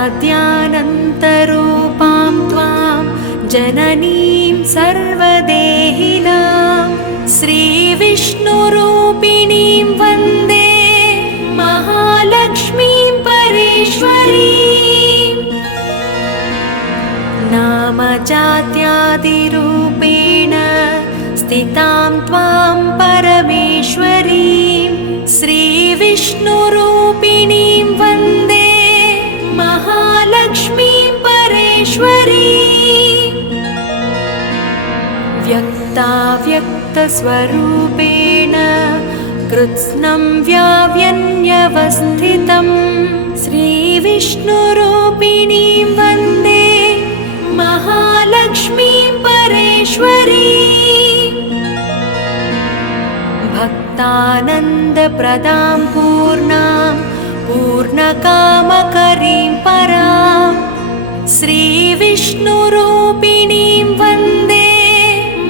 अनाद्यानन्तरूपां त्वां जननीं सर्वदेहिनां श्रीविष्णुरूपिणीं वन्दे महालक्ष्मीं परेश्वरीं। नामजात्यादिरूपेण स्थितां त्वां परमेश्वरीं श्रीविष्णुरूपिणीं वन्दे महालक्ष्मीं परेश्वरीं। व्यक्ताव्यक्तस्वरूपेण कृत्स्नं व्याव्यन्यवस्थितं श्रीविष्णुरूपिणीं वन्दे महालक्ष्मीं परेश्वरीं। भक्तानन्दप्रदां पूर्णां पूर्णकामकरीं परां श्रीविष्णुरूपिणीं वन्दे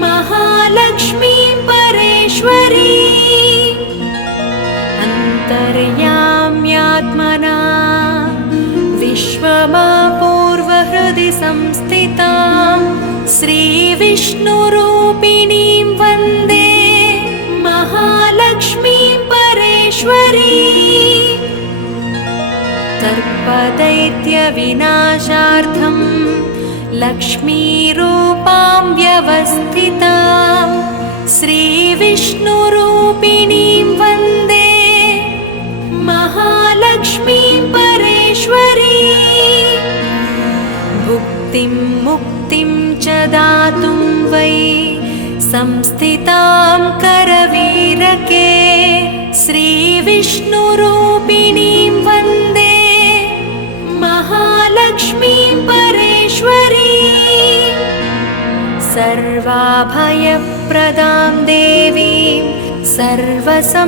महालक्ष्मीं परेश्वरीं। अन्तर्याम्यात्मना विश्वमापूर्वहृदि संस्थितां श्रीविष्णुरूपिणीं वन्दे महालक्ष्मीं परेश्वरीं। सर्पदैत्यविनाशार्थं लक्ष्मीरूपां व्यवस्थितां श्रीविष्णुरूपिणीं वन्दे महालक्ष्मीं परेश्वरीं। भुक्तिं मुक्तिं च दातुं वै संस्थितां करवीरके श्रीविष्णुरूपिणीं वन्दे महालक्ष्मीं परेश्वरीं। सर्वाभयप्रदां देवीं सर्वसंशयनाशिनीं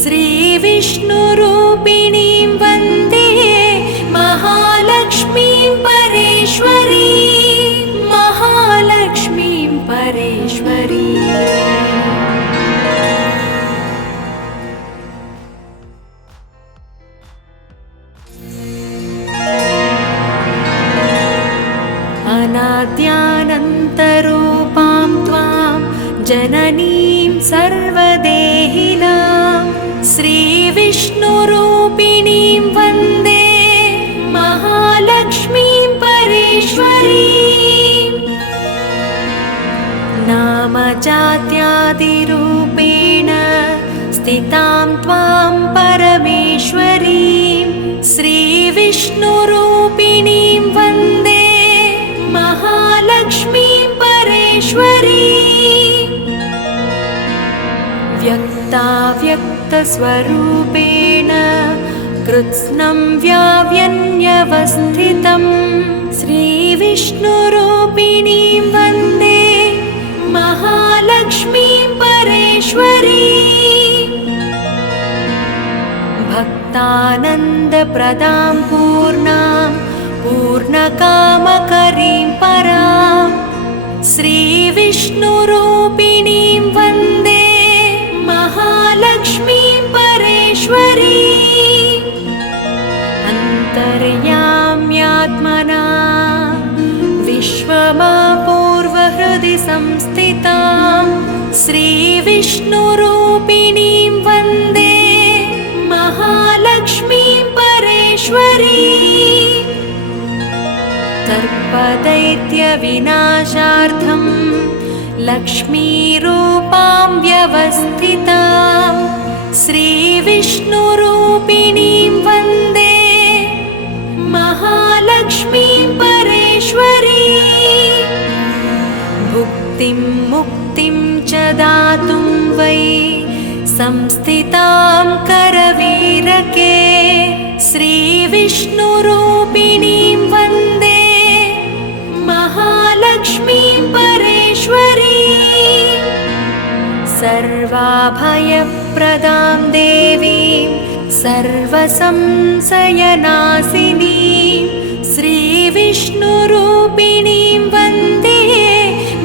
श्रीविष्णुरूपिणीं वन्दे महालक्ष्मीं परेश्वरीं। महालक्ष्मीं परेश्वरीं। अनाद्यानन्तरूपां त्वां जननीं सर्वदेहिनां श्रीविष्णुरूपिणीं वन्दे महालक्ष्मीं परेश्वरीं। नामजात्यादिरूपेण स्थितां त्वां परमेश्वरीं श्रीविष्णुरूपिणीं वन्दे महालक्ष्मीं परेश्वरीं। व्यक्ताव्यक्तस्वरूपेण कृत्स्नं व्याव्यन्यवस्थितं श्रीविष्णुरूपिणीं वन्दे महालक्ष्मीं परेश्वरीं। भक्तानन्दप्रदां पूर्णां पूर्णकामकरीं परां श्रीविष्णुरूपिणीं वन्दे महालक्ष्मीं परेश्वरीं। अन्तर्याम्यात्मना विश्वमापूर्वहृदि संस्थितां श्रीविष्णुरूपिणीं वन्दे महालक्ष्मीं परेश्वरीं। सर्पदैत्यविनाशार्थं लक्ष्मीरूपां व्यवस्थितां श्रीविष्णुरूपिणीं वन्दे महालक्ष्मीं परेश्वरीं। भुक्तिं मुक्तिं च दातुं वै संस्थितां करवीरके श्रीविष्णुरूपिणीं वन्दे महालक्ष्मीं परेश्वरीं। सर्वाभयप्रदां देवीं सर्वसंशयनाशिनीं श्रीविष्णुरूपिणीं वन्दे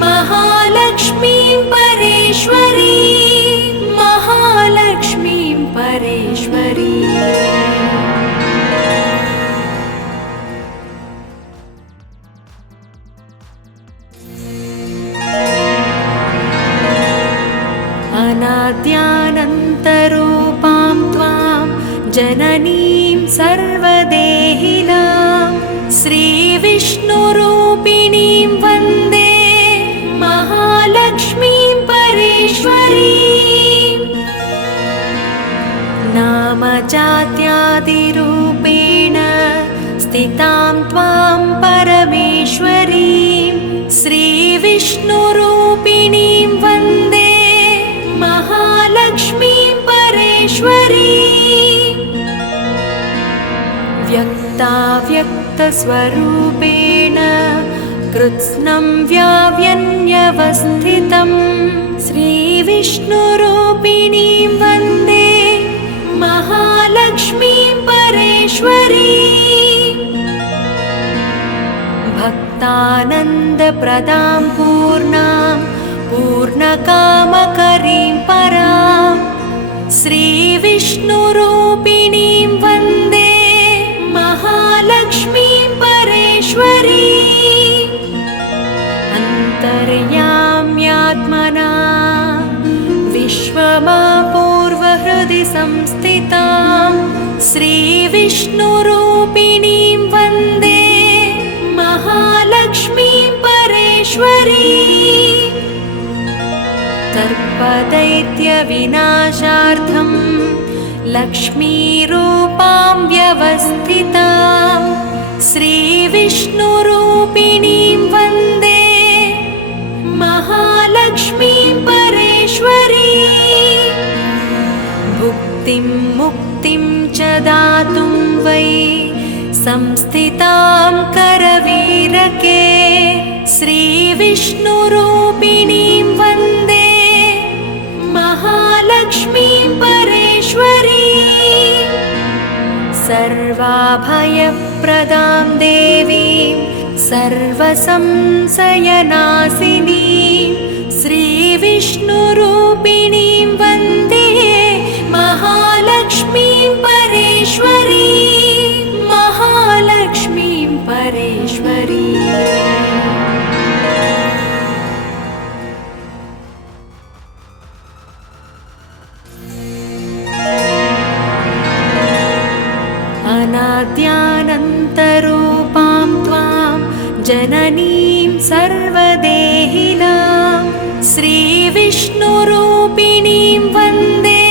महालक्ष्मीं परेश्वरीं। महालक्ष्मीं परेश्वरीं। अनाद्यानन्तरूपां त्वां जननीं सर्वदेहिनां श्रीविष्णुरूपिणीं वन्दे महालक्ष्मीं परेश्वरीम्। नामजात्यादिरूपेण स्थितां त्वां परमेश्वरीं श्रीविष्णुरूपिणीं वन्दे महालक्ष्मीं परेश्वरीम्। व्यक्ताव्यक्तस्वरूपेण कृत्स्नं व्याव्यन्यवस्थितं श्रीविष्णुरूपिणीं वन्दे महालक्ष्मीं परेश्वरीम्। भक्तानन्दप्रदां पूर्णां पूर्णकामकरीं परां श्रीविष्णुरूपिणीं वन्दे महालक्ष्मीं परेश्वरीम्। अन्तर्याम्यात्मना विश्वमापूर्वहृदि संस्थितां श्रीविष्णुरूपिणीं वन्दे महालक्ष्मीं परेश्वरीम्। सर्पदैत्यविनाशार्थं लक्ष्मीरूपां व्यवस्थितां श्रीविष्णुरूपिणीं वन्दे महालक्ष्मीं परेश्वरीम्। भुक्तिं मुक्तिं च दातुं वै संस्थितां करवीरके श्रीविष्णुरूपिणीं वन्दे महालक्ष्मीं परेश्वरीम्। सर्वाभयप्रदां देवीं सर्वसंशयनाशिनीं श्रीविष्णुरूपिणीं वन्दे महालक्ष्मीं परेश्वरीम्। महालक्ष्मीं परेश्वरीम्। अनाद्यानन्तरूपां त्वां जननीं सर्वदेहिनां श्रीविष्णुरूपिणीं वन्दे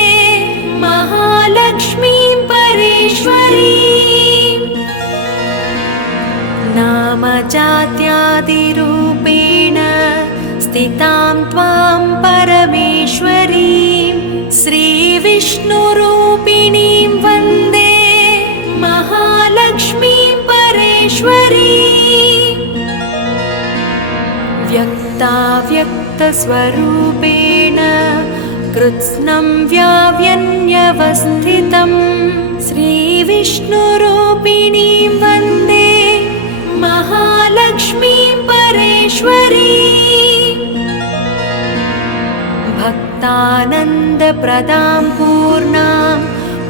महालक्ष्मीं परेश्वरीम्। नामजात्यादिरूपेण स्थितां त्वां परमेश्वरीं श्रीविष्णुरूपिणीं वन्दे महालक्ष्मीं परेश्वरीम्। व्यक्ताव्यक्तस्वरूपेण कृत्स्नं व्याव्यन्यवस्थितं श्रीविष्णुरूपिणीं वन्दे महालक्ष्मीं परेश्वरीम्। भक्तानन्दप्रदां पूर्णां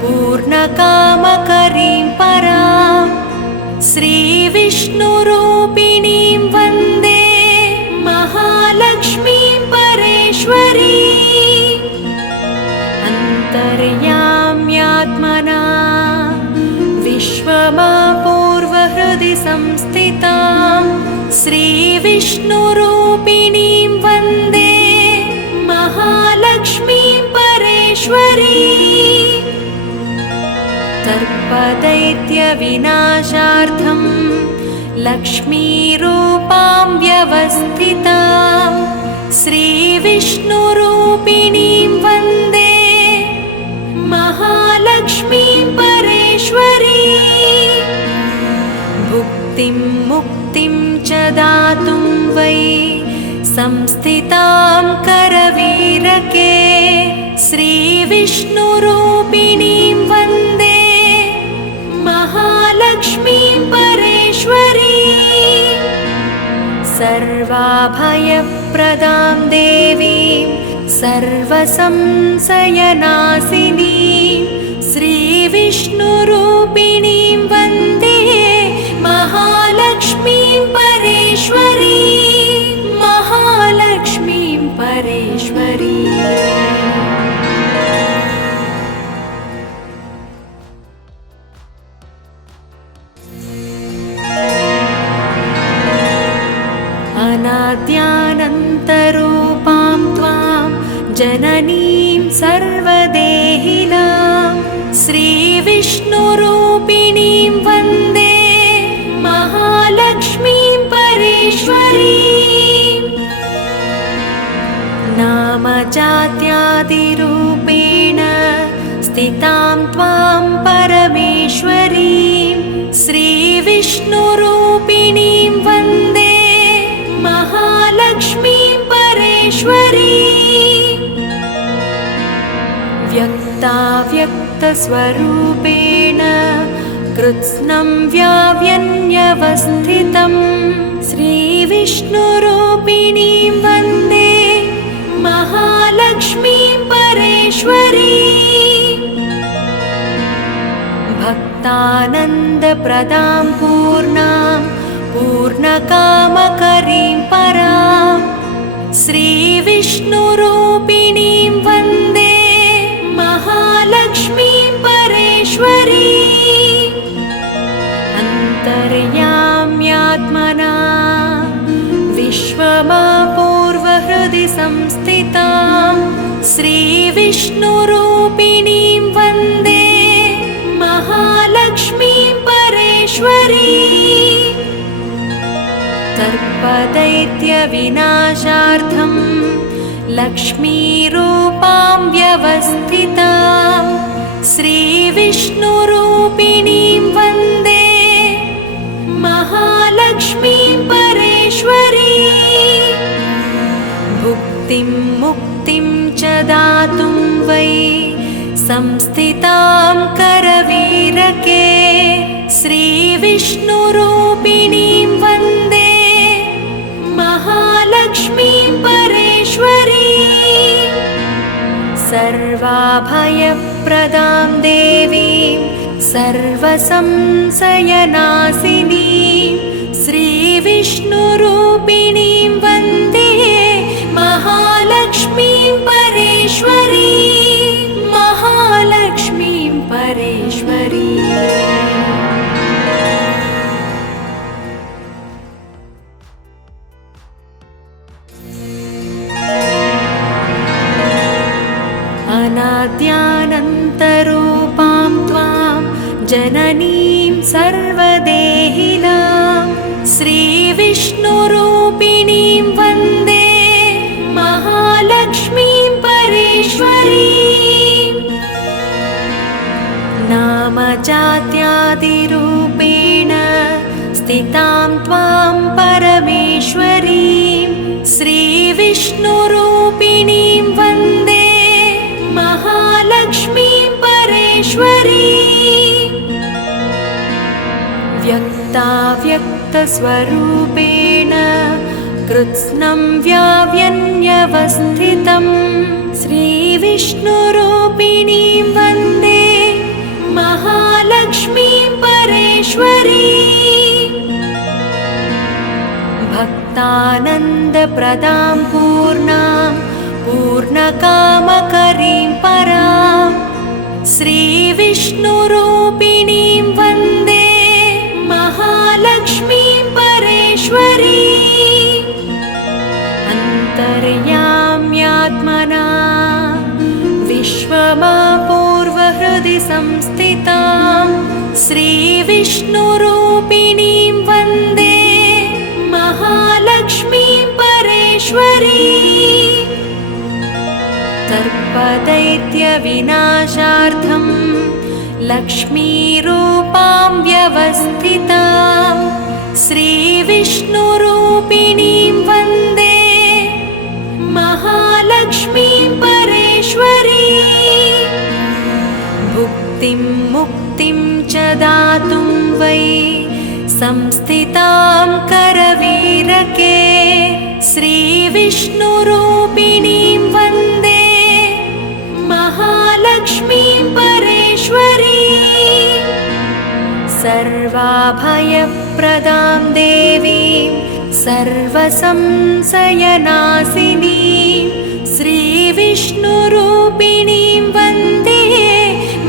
पूर्णकामकरीं परां श्रीविष्णुरूपिणीं वन्दे महालक्ष्मीं परेश्वरीम्। अन्तर्याम्यात्मना विश्वमापूर्वहृदि संस्थितां श्रीविष्णुरूपिणीं वन्दे महालक्ष्मीं परेश्वरीम्। सर्पदैत्यविनाशार्थं लक्ष्मीरूपां व्यवस्थितां श्रीविष्णुरूपिणीं वन्दे महालक्ष्मीं परेश्वरीम्। भुक्तिं मुक्तिं च दातुं वै संस्थितां करवीरके श्रीविष्णुरूपिणीं वन्दे महालक्ष्मीं परेश्वरीम्। सर्वाभयप्रदां देवीं सर्वसंशयनाशिनीं श्रीविष्णुरूपिणीं वन्दे महालक्ष्मीं परेश्वरीम्। महालक्ष्मीं परेश्वरीम्। स्थितां त्वां परमेश्वरीं श्रीविष्णुरूपिणीं वन्दे महालक्ष्मीं परेश्वरीं व्यक्ताव्यक्तस्वरूपेण कृत्स्नं व्याव्यन्यवस्थितं श्रीविष्णुरूपिणीं वन्दे महालक्ष्मीं परेश्वरीं भक्तानन्दप्रदां पूर्णां पूर्णकामकरीं परां श्रीविष्णुरूपिणीं वन्दे महालक्ष्मीं परेश्वरीं अन्तर्याम्यात्मना विश्वमापूर्वहृदि संस्थितां श्रीविष्णुरूपिणीं वन्दे महालक्ष्मीं परेश्वरीं सर्पदैत्यविनाशार्थं लक्ष्मीरूपां व्यवस्थितां श्रीविष्णुरूपिणीं वन्दे महालक्ष्मीं परेश्वरीं भुक्तिं मुक्तिं च दातुं वै संस्थितां करवीरके श्रीविष्णुरूपिणीं वन्दे महालक्ष्मीं परेश्वरीं सर्वाभयप्रदां देवीं सर्वसंशयनाशिनीं श्रीविष्णुरूपिणीं वन्दे महालक्ष्मीं परेश्वरीं महालक्ष्मीं परेश्वरीं अनाद्यानन्तरूपां त्वां जननीं सर्वदेहिनां श्रीविष्णुरूपिणीं वन्दे महालक्ष्मीं परेश्वरीं नामजात्यादिरूपेण स्थितां त्वां परमेश्वरीं श्रीविष्णुरूपिणीं वन्दे महालक्ष्मीं परेश्वरीं व्यक्ताव्यक्तस्वरूपेण कृत्स्नं व्याव्यन्यवस्थितं श्रीविष्णुरूपिणीं वन्दे महालक्ष्मीं परेश्वरीं भक्तानन्दप्रदां पूर्णां पूर्णकामकरीं परां श्रीविष्णुरूपिणीं वन्दे महालक्ष्मीं परेश्वरीं अन्तर्याम्यात्मना विश्वमापूर्वहृदि संस्थितां श्रीविष्णुरूपिणीं वन्दे महालक्ष्मीं परेश्वरीं सर्पदैत्यविनाशार्थं लक्ष्मीरूपां व्यवस्थितां श्रीविष्णुरूपिणीं वन्दे महालक्ष्मीं परेश्वरीं भुक्तिं मुक्तिं च दातुं वै संस्थितां करवीरके श्रीविष्णुरूपिणीं वन्दे महालक्ष्मीं परेश्वरीं सर्वाभयप्रदां देवीं सर्वसंशयनाशिनीं श्रीविष्णुरूपिणीं वन्दे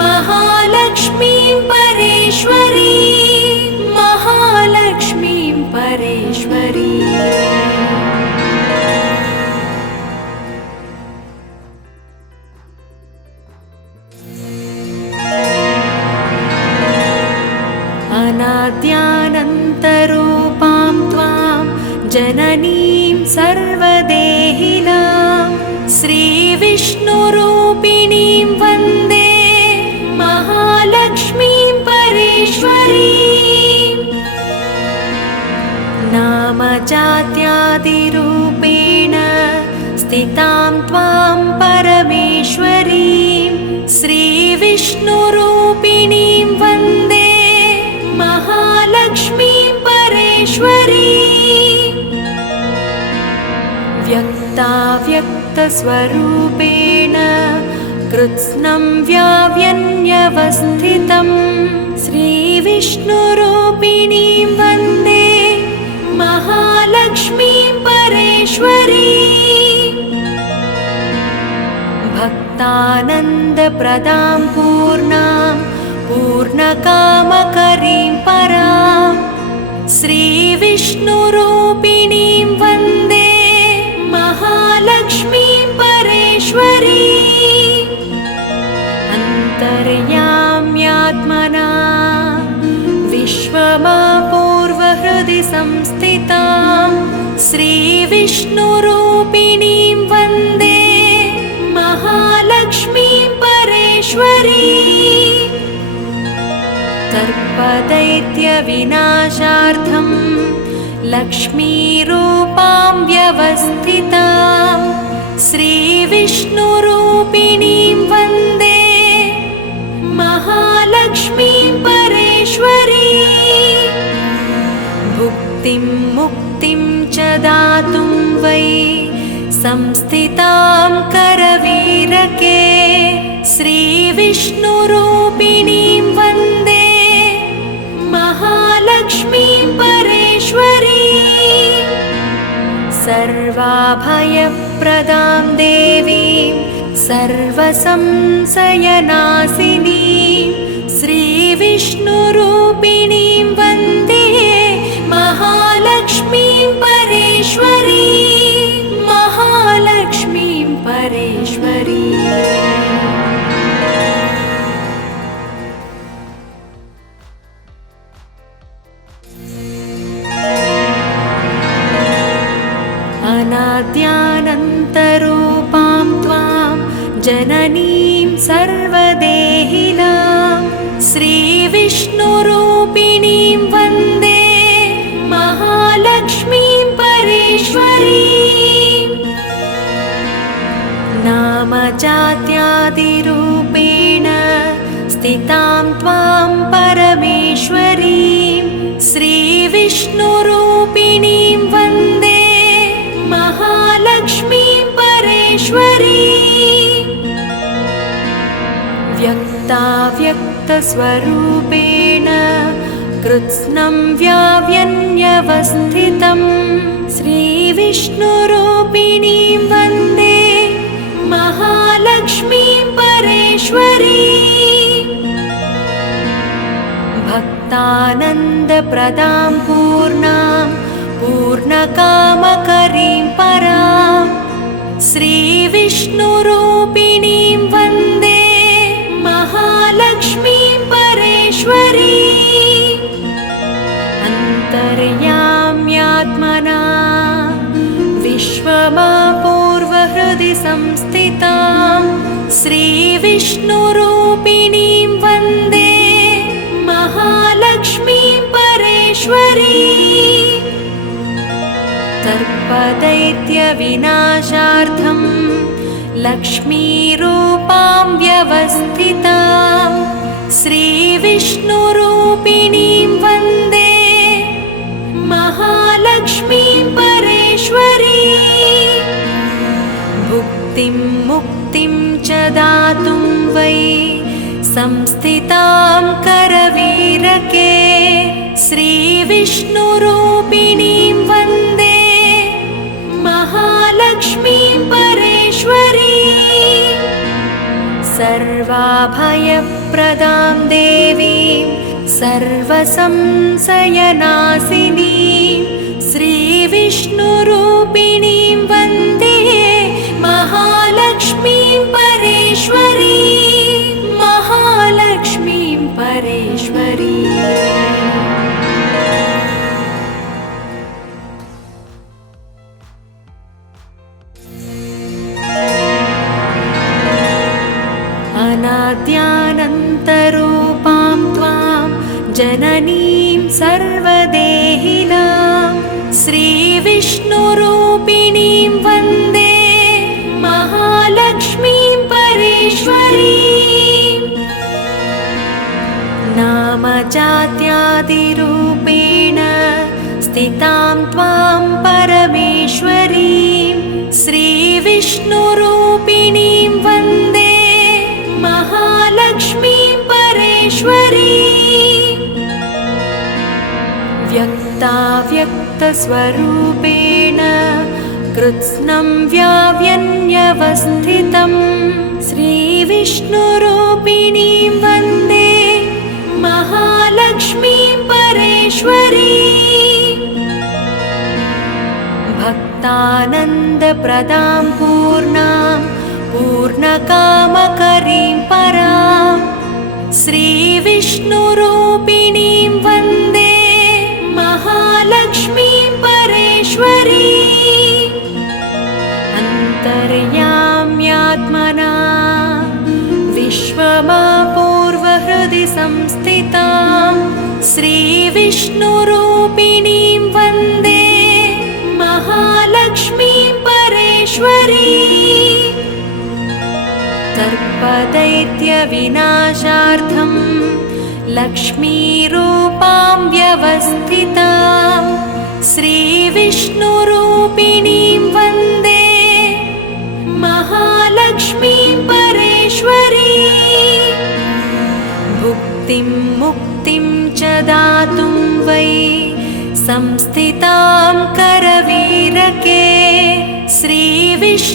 महालक्ष्मीं परेश्वरीं महालक्ष्मीं परेश्वरीं अनाद्यानन्तरूपां त्वां जननीं सर्वदेहिनां श्रीविष्णुरूपिणीं वन्दे श्रीविष्णुरूपिणीं वन्दे महालक्ष्मीं परेश्वरीं व्यक्ताव्यक्तस्वरूपेण कृत्स्नं व्याव्यन्यवस्थितं श्रीविष्णुरूपिणीं वन्दे महालक्ष्मीं परेश्वरीं भक्तानन्दप्रदां पूर्णां पूर्णकामकरीं परां श्रीविष्णुरूपिणीं वन्दे महालक्ष्मीं परेश्वरीं अन्तर्याम्यात्मना विश्वमापूर्वहृदि संस्थितां श्रीविष्णुरूपिणीं वन्दे महालक्ष्मीं परेश्वरीं सर्पदैत्यविनाशार्थं लक्ष्मीरूपां व्यवस्थितां श्रीविष्णुरूपिणीं वन्दे महालक्ष्मीं परेश्वरीं भुक्तिं मुक्तिं च दातुं वै संस्थितां करवीरके श्रीविष्णुरूपिणीं वन्दे महालक्ष्मीं परेश्वरीं सर्वाभयप्रदां देवीं सर्वसंशयनाशिनीं श्रीविष्णुरूपिणीं वन्दे महालक्ष्मीं परेश्वरीं महालक्ष्मीं परेश्वरीं अनाद्यानन्तरूपां त्वां जननीं सर्वदेहिनां श्रीविष्णुरूपिणीं वन्दे महालक्ष्मीं परेश्वरीं नामजात्यादिरूपेण स्थितां त्वां परमेश्वरीं श्रीविष्णुरूपिणीं वन्दे महालक्ष्मीं परेश्वरीं व्यक्ताव्यक्तस्वरूपेण कृत्स्नं व्याव्यन्यवस्थितं श्रीविष्णुरूपिणीं वन्दे महालक्ष्मीं परेश्वरीं भक्तानन्दप्रदां पूर्णां पूर्णकामकरीं परां श्रीविष्णुरूपिणीं वन्दे महालक्ष्मीं परेश्वरीं अन्तर्याम्यात्मना विश्वमापूर्वहृदि संस्थितां श्रीविष्णुरूपिणीं वन्दे महालक्ष्मीं परेश्वरीं सर्पदैत्यविनाशार्थं लक्ष्मीरूपां व्यवस्थितां श्रीविष्णुरूपिणीं वन्दे महालक्ष्मीं परेश्वरीं भुक्तिं मुक्तिं च दातुं वै संस्थितां करवीरके श्रीविष्णुरूपिणीं वन्दे महालक्ष्मीं परेश्वरीं सर्वाभयप्रदां देवीं सर्वसंशयनाशिनीं श्रीविष्णुरूपिणीं वन्दे महालक्ष्मीं परेश्वरीं महालक्ष्मीं परेश्वरीं अनाद्यानन्तरूपां त्वां जननीं सर्वदेहिनां श्रीविष्णुरूपिणीं वन्दे महालक्ष्मीं परेश्वरीं संस्थितां त्वां परमेश्वरीं श्रीविष्णुरूपिणीं वन्दे महालक्ष्मीं परेश्वरीम् व्यक्ताव्यक्तस्वरूपेण कृत्स्नं व्याव्यन्यवस्थितं श्रीविष्णुरूपिणीं वन्दे महालक्ष्मीं परेश्वरीम् भक्तानन्दप्रदां पूर्णां पूर्णकामकरीं परां श्रीविष्णुरूपिणीं वन्दे महालक्ष्मीं परेश्वरीम् अन्तर्याम्यात्मना विश्वमापूर्वहृदि संस्थितां श्रीविष्णुरूपिणीं वन्दे महालक्ष्मीं परेश्वरीम् सर्पदैत्यविनाशार्थं लक्ष्मीरूपां व्यवस्थितां श्रीविष्णुरूपिणीं वन्दे महालक्ष्मीं परेश्वरीम् भुक्तिं मुक्तिं च दातुं वै संस्थितां करवीरके श्रीविष्णुरूपिणीं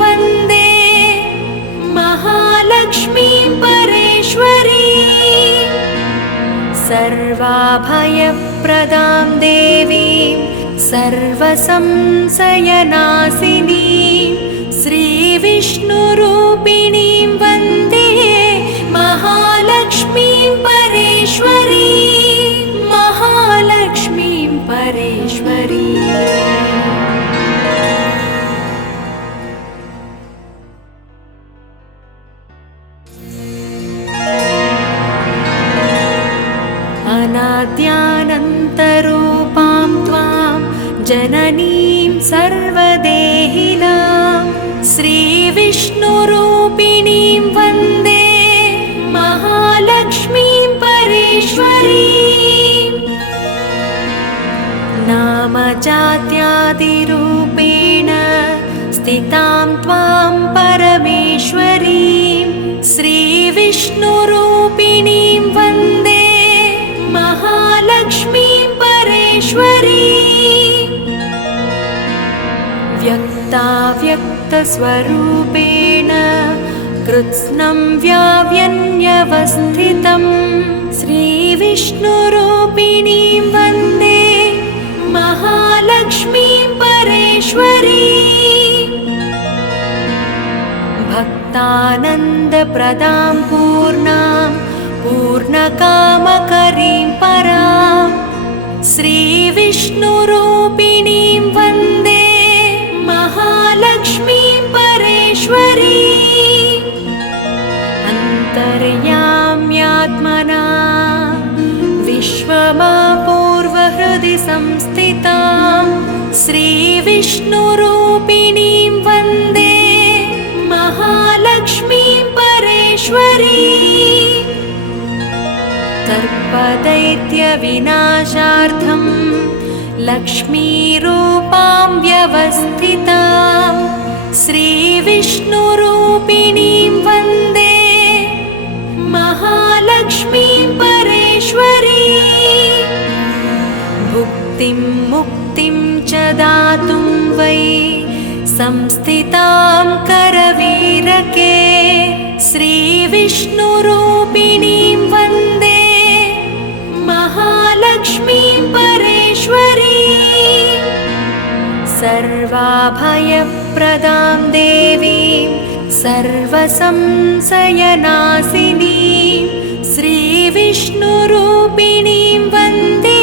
वन्दे महालक्ष्मीं परेश्वरीम् सर्वाभयप्रदां देवीं सर्वसंशयनाशिनीं श्रीविष्णुरूपिणीं वन्दे महालक्ष्मीं परेश्वरीम् महालक्ष्मीं परेश्वरीम् अनाद्यानन्तरूपां त्वां जननीं सर्वदेहिनां श्रीविष्णुरूपिणीं वन्दे महालक्ष्मीं परेश्वरीम् नामजात्यादिरूपेण स्थितां त्वां परमेश्वरीं श्रीविष्णुरूपिणीं वन्दे महालक्ष्मीं परेश्वरीम् व्यक्ताव्यक्तस्वरूपेण कृत्स्नं व्याव्यन्यवस्थितं श्रीविष्णुरूपिणीं वन्दे महालक्ष्मीं परेश्वरीम् भक्तानन्दप्रदां पूर्णां पूर्णकामकरीं परां श्रीविष्णुरूपिणीं वन्दे महालक्ष्मीं परेश्वरीम् अन्तर्याम्यात्मना विश्वमापूर्वहृदि संस्थितां श्रीविष्णुरूपिणीं वन्दे महालक्ष्मीं परेश्वरीम् सर्पदैत्यविनाशार्थं लक्ष्मीरूपां व्यवस्थितां श्रीविष्णुरूपिणीं वन्दे महालक्ष्मीं परेश्वरीम् भुक्तिं मुक्तिं च दातुं वै संस्थितां करवीरके श्रीविष्णुरूपिणीं वन्दे महालक्ष्मीं परेश्वरीम् सर्वाभयप्रदां देवीं सर्वसंशयनाशिनीं श्रीविष्णुरूपिणीं वन्दे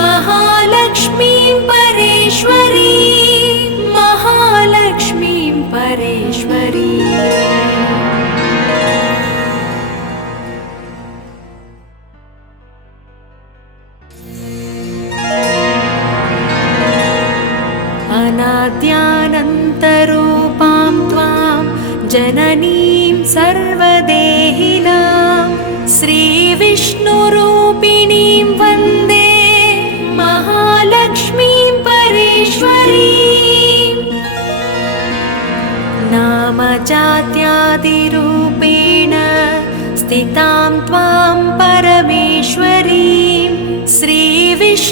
महालक्ष्मीं परेश्वरीम् महालक्ष्मीं परेश्वरीम् अनाद्यानन्तरूपां त्वां जननीं सर्वदेहिनां श्रीविष्णुरूपिणीं वन्दे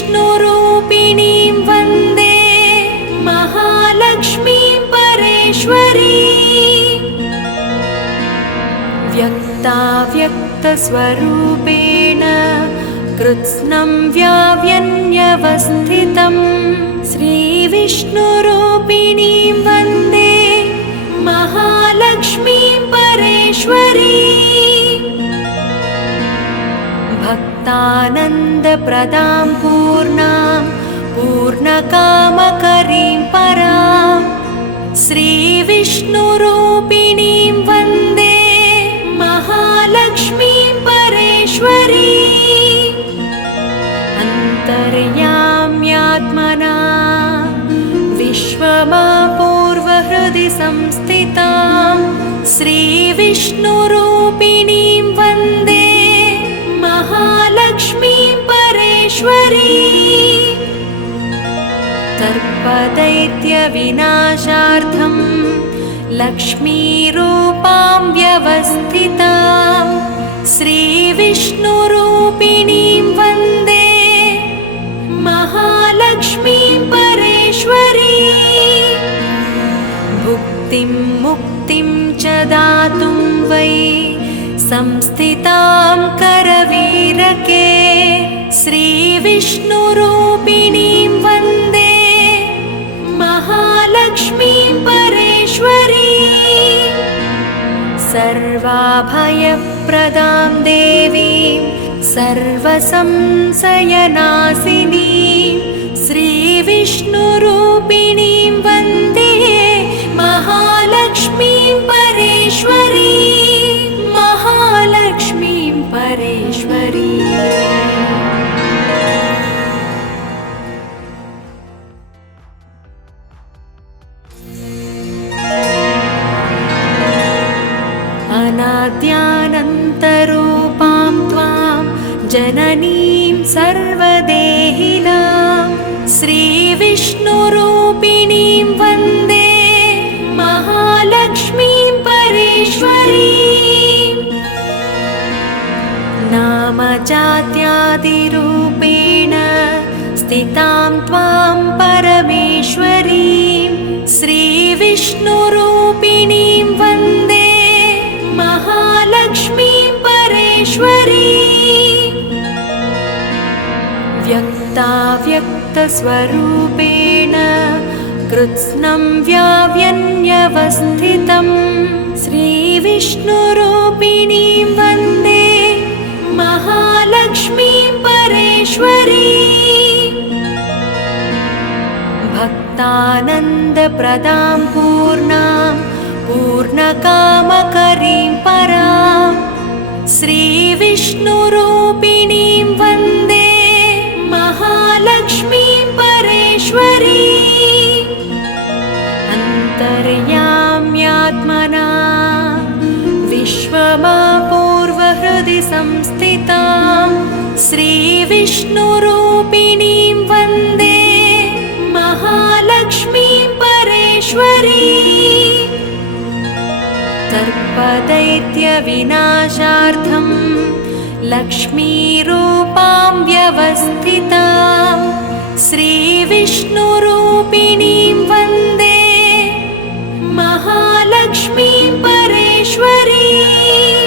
श्रीविष्णुरूपिणीं वन्दे महालक्ष्मीं परेश्वरीं व्यक्ताव्यक्तस्वरूपेण कृत्स्नं व्याव्यन्यवस्थितं श्रीविष्णुरूपिणीं वन्दे महालक्ष्मीं परेश्वरीं भक्तानन्दप्रदां पूर्णां पूर्णकामकरीं परां श्रीविष्णुरूपिणीं वन्दे महालक्ष्मीं परेश्वरीं अन्तर्याम्यात्मना विश्वमापूर्वहृदि संस्थितां श्रीविष्णुरूपिणीं वन्दे महालक्ष्मीं परेश्वरीं सर्पदैत्यविनाशार्थं लक्ष्मीरूपां व्यवस्थितां श्रीविष्णुरूपिणीं वन्दे महालक्ष्मीं परेश्वरीं भुक्तिं मुक्तिं च दातुं वै संस्थितां करवीरके श्रीविष्णुरूपिणीं वन्दे महालक्ष्मीं परेश्वरीं सर्वाभयप्रदां देवीं सर्वसंशयनाशिनीं श्रीविष्णुरूपिणीं वन्दे महालक्ष्मीं परेश्वरीं महालक्ष्मीं परेश्वरीं अनाद्यानन्तरूपां त्वां जननीं सर्वदेहिनां श्रीविष्णुरूपिणीं वन्दे महालक्ष्मीं परेश्वरीं नामजात्यादिरूपेण स्थितां त्वां परमेश्वरीं श्रीविष्णुरूपिणीं वन्दे महालक्ष्मीं परेश्वरीं व्यक्ताव्यक्तस्वरूपेण कृत्स्नं व्याव्यन्यवस्थितं श्रीविष्णुरूपिणीं वन्दे महालक्ष्मीं परेश्वरीं भक्तानन्दप्रदां पूर्णां पूर्णकामकरीं परां श्रीविष्णुरूपिणीं वन्दे महालक्ष्मीं परेश्वरीं अन्तर्याम्यात्मना विश्वमापूर्वहृदि संस्थितां श्रीविष्णुरूपिणीं वन्दे महालक्ष्मीं परेश्वरीं सर्पदैत्यविनाशार्थं लक्ष्मीरूपां व्यवस्थितां श्रीविष्णुरूपिणीं वन्दे महालक्ष्मीं परेश्वरीं